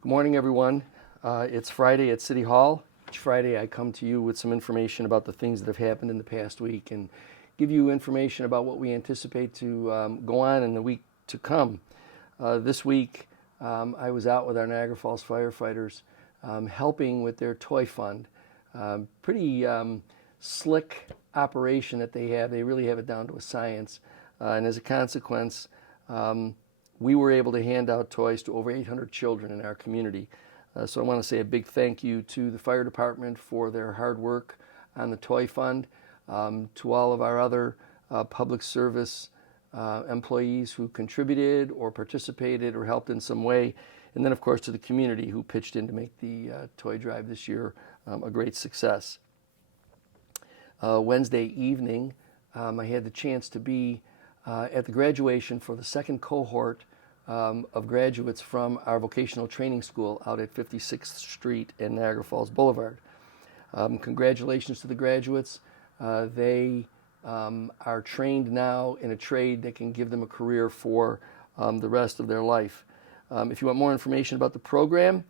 Good morning, everyone. It's Friday at City Hall. Each Friday I come to you with some information about the things that have happened in the past week and give you information about what we anticipate to go on in the week to come. This week I was out with our Niagara Falls firefighters helping with their toy fund. Pretty slick operation that they have. They really have it down to a science. And as a consequence, we were able to hand out toys to over 800 children in our community. So I want to say a big thank you to the fire department for their hard work on the toy fund, to all of our other public service employees who contributed or participated or helped in some way, and then of course to the community who pitched in to make the toy drive this year a great success. Wednesday evening, I had the chance to be at the graduation for the second cohort of graduates from our vocational training school out at 56th Street and Niagara Falls Boulevard. Congratulations to the graduates. They are trained now in a trade that can give them a career for the rest of their life. If you want more information about the program,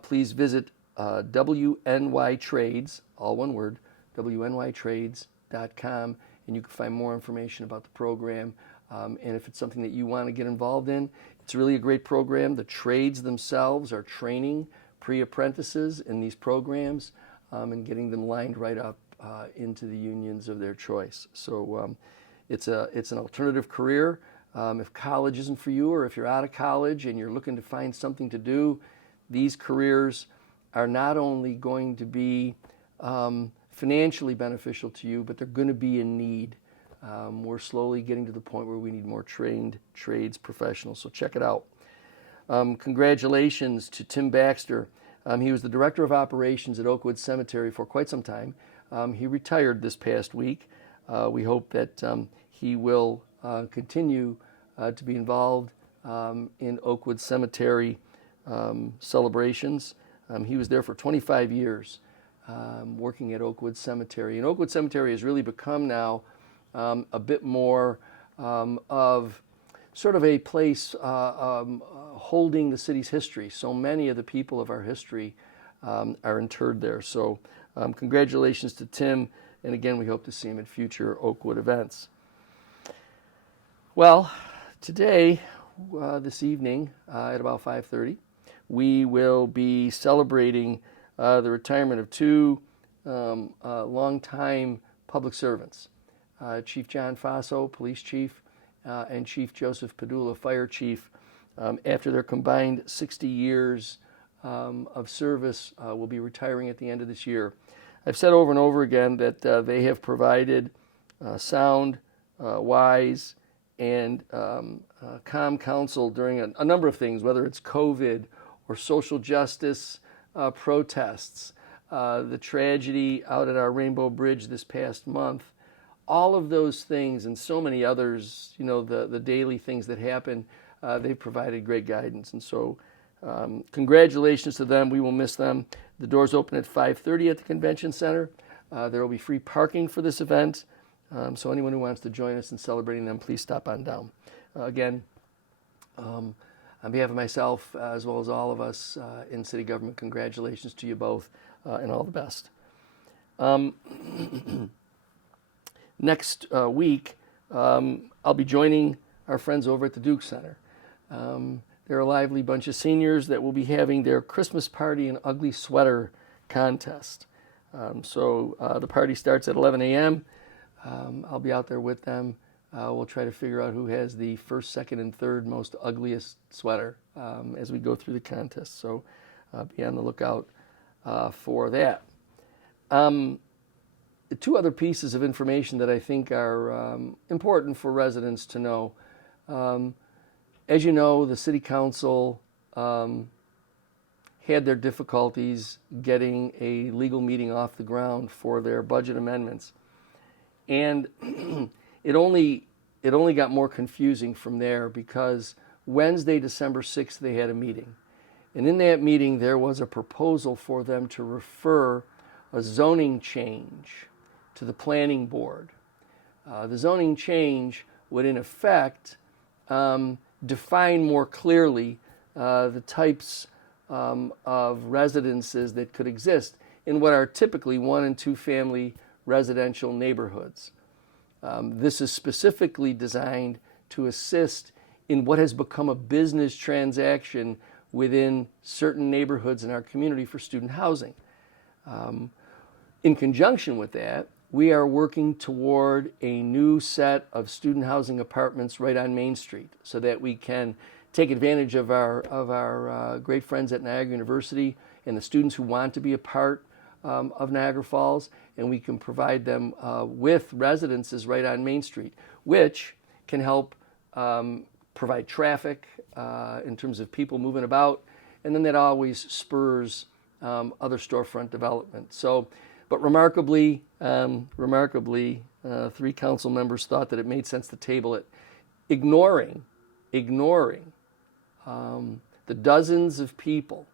please visit WNY Trades, all one word, WNYTrades.com, and you can find more information about the program. And if it's something that you want to get involved in, it's really a great program. The trades themselves are training pre-apprentices in these programs and getting them lined right up into the unions of their choice. So it's an alternative career. If college isn't for you, or if you're out of college and you're looking to find something to do, these careers are not only going to be financially beneficial to you, but they're going to be in need. We're slowly getting to the point where we need more trained trades professionals, so check it out. Congratulations to Tim Baxter. He was the Director of Operations at Oakwood Cemetery for quite some time. He retired this past week. We hope that he will continue to be involved in Oakwood Cemetery celebrations. He was there for 25 years. Working at Oakwood Cemetery. And Oakwood Cemetery has really become now a bit more of sort of a place holding the city's history. So many of the people of our history are interred there. So congratulations to Tim, and again, we hope to see him at future Oakwood events. Well, today, this evening at about 5:30, we will be celebrating the retirement of two longtime public servants, Chief John Faso, Police Chief, and Chief Joseph Padula, Fire Chief. After their combined 60 years of service, will be retiring at the end of this year. I've said over and over again that they have provided sound, wise, and calm counsel during a number of things, whether it's COVID or social justice protests, the tragedy out at our Rainbow Bridge this past month, all of those things and so many others, you know, the daily things that happen, they've provided great guidance. And so congratulations to them. We will miss them. The doors open at 5:30 at the Convention Center. There will be free parking for this event. So anyone who wants to join us in celebrating them, please stop on down. Again, on behalf of myself, as well as all of us in city government, congratulations to you both and all the best. Next week, I'll be joining our friends over at the Duke Center. They're a lively bunch of seniors that will be having their Christmas party and ugly sweater contest. So the party starts at 11 a.m. I'll be out there with them. We'll try to figure out who has the first, second, and third most ugliest sweater as we go through the contest. So be on the lookout for that. Two other pieces of information that I think are important for residents to know. As you know, the City Council had their difficulties getting a legal meeting off the ground for their budget amendments. And it only got more confusing from there, because Wednesday, December 6th, they had a meeting. And in that meeting, there was a proposal for them to refer a zoning change to the planning board. The zoning change would, in effect, define more clearly the types of residences that could exist in what are typically 1 and 2 family residential neighborhoods. This is specifically designed to assist in what has become a business transaction within certain neighborhoods in our community for student housing. In conjunction with that, we are working toward a new set of student housing apartments right on Main Street so that we can take advantage of our great friends at Niagara University and the students who want to be a part of Niagara Falls, and we can provide them with residences right on Main Street, which can help provide traffic in terms of people moving about, and then that always spurs other storefront development. So, but remarkably, 3 council members thought that it made sense to table it, ignoring the dozens of people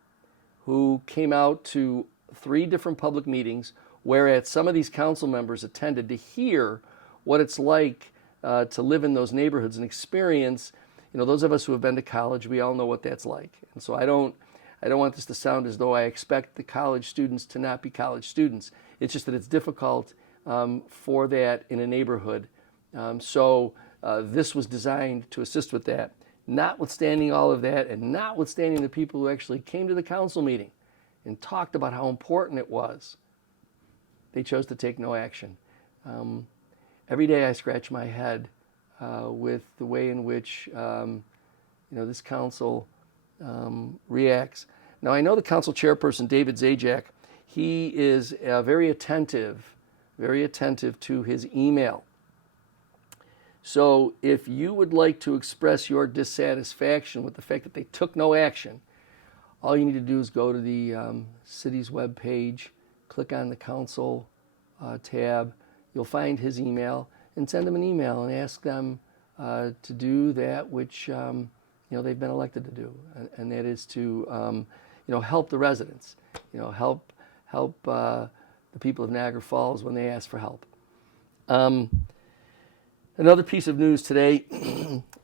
who came out to 3 different public meetings, whereat some of these council members attended to hear what it's like to live in those neighborhoods and experience. You know, those of us who have been to college, we all know what that's like. And so I don't want this to sound as though I expect the college students to not be college students. It's just that it's difficult for that in a neighborhood. So this was designed to assist with that. Notwithstanding all of that, and notwithstanding the people who actually came to the council meeting and talked about how important it was, they chose to take no action. Every day I scratch my head with the way in which this council reacts. Now I know the council chairperson, David Zajac, he is very attentive to his email. So if you would like to express your dissatisfaction with the fact that they took no action, all you need to do is go to the city's webpage, click on the council tab. You'll find his email and send them an email and ask them to do that which they've been elected to do, and that is to help the residents, help the people of Niagara Falls when they ask for help. Another piece of news today,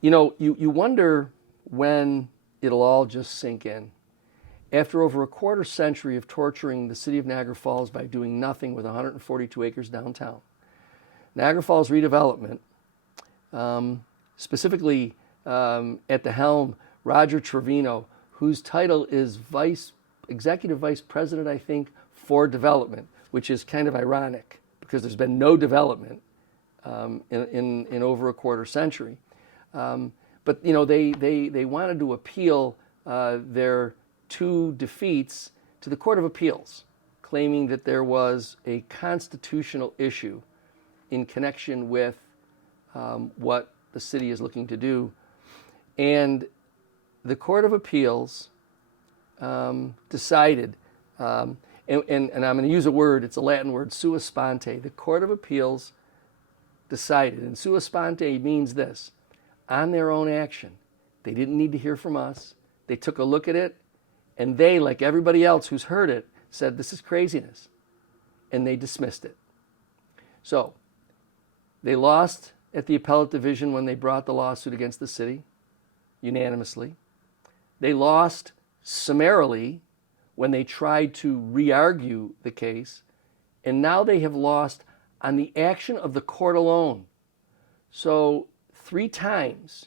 you wonder when it'll all just sink in. After over a quarter century of torturing the city of Niagara Falls by doing nothing with 142 acres downtown, Niagara Falls redevelopment, specifically at the helm, Roger Trevino, whose title is Executive Vice President, I think, for Development, which is kind of ironic because there's been no development in over a quarter century. But they wanted to appeal their 2 defeats to the Court of Appeals, claiming that there was a constitutional issue in connection with what the city is looking to do. And the Court of Appeals decided, and I'm going to use a word, it's a Latin word, sua sponte. The Court of Appeals decided, and sua sponte means this: on their own action. They didn't need to hear from us. They took a look at it, and they, like everybody else who's heard it, said this is craziness, and they dismissed it. So they lost at the appellate division when they brought the lawsuit against the city, unanimously. They lost summarily when they tried to re-argue the case, and now they have lost on the action of the court alone. So 3 times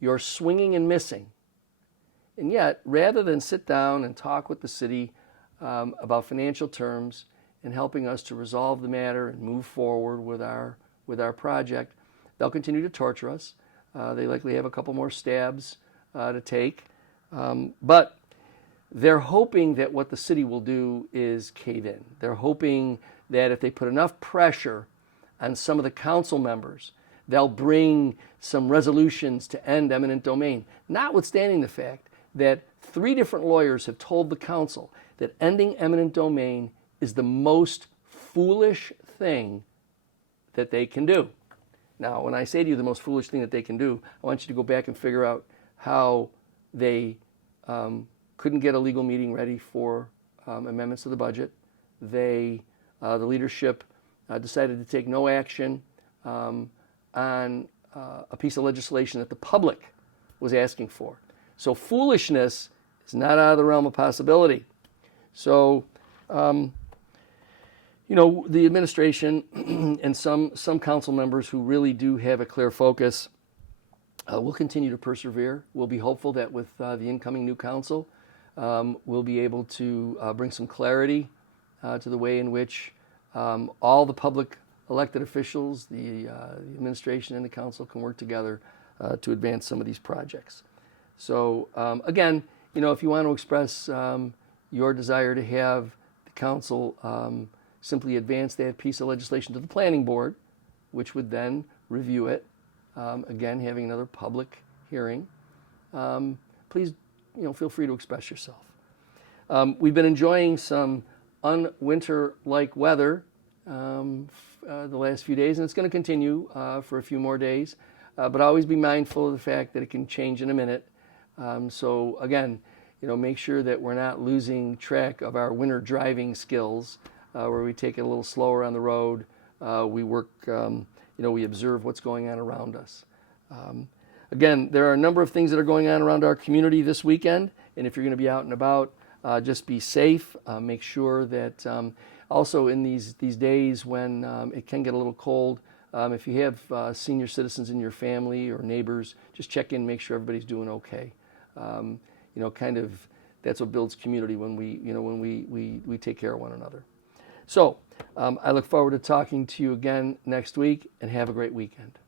you're swinging and missing. And yet, rather than sit down and talk with the city about financial terms and helping us to resolve the matter and move forward with our project, they'll continue to torture us. They likely have a couple more stabs to take. But they're hoping that what the city will do is cave in. They're hoping that if they put enough pressure on some of the council members, they'll bring some resolutions to end eminent domain, notwithstanding the fact that 3 different lawyers have told the council that ending eminent domain is the most foolish thing that they can do. Now, when I say to you the most foolish thing that they can do, I want you to go back and figure out how they couldn't get a legal meeting ready for amendments to the budget. The leadership decided to take no action on a piece of legislation that the public was asking for. So foolishness is not out of the realm of possibility. So, the administration and some council members who really do have a clear focus will continue to persevere. We'll be hopeful that with the incoming new council, we'll be able to bring some clarity to the way in which all the public elected officials, the administration and the council can work together to advance some of these projects. So again, if you want to express your desire to have the council simply advance that piece of legislation to the planning board, which would then review it, again, having another public hearing, please feel free to express yourself. We've been enjoying some unwinter-like weather the last few days, and it's going to continue for a few more days. But always be mindful of the fact that it can change in a minute. So again, make sure that we're not losing track of our winter driving skills, where we take it a little slower on the road. We work, we observe what's going on around us. Again, there are a number of things that are going on around our community this weekend, and if you're going to be out and about, just be safe. Make sure that also in these days when it can get a little cold, if you have senior citizens in your family or neighbors, just check in, make sure everybody's doing okay. That's what builds community when we take care of one another. So I look forward to talking to you again next week, and have a great weekend.